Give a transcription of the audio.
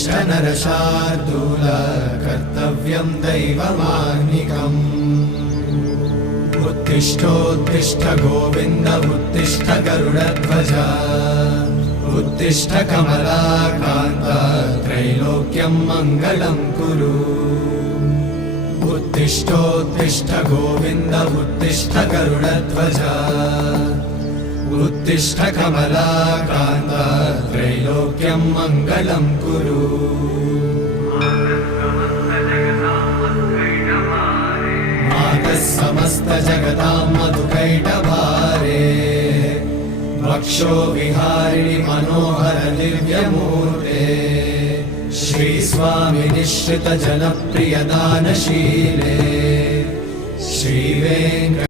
उत्तिष्ठ नरशार्दूल कर्तव्यं दैवमाह्निकम् उत्तिष्ठोत्तिष्ठ गोविन्द उत्तिष्ठ गरुडध्वज उत्तिष्ठ कमलाकान्त त्रैलोक्यं मङ्गलं कुरु उत्तिष्ठोत्तिष्ठ गोविन्द उत्तिष्ठ गरुडध्वज उत्तिष्ठ कमलाकान्त त्रैलोक्यं मङ्गलं कुरु मातः समस्त जगतां मधुकैटभारे वक्षो विहारिणि मनोहर दिव्यमूर्ते श्रीस्वामि निश्रित जनप्रिय दानशीले श्रीवेङ्कट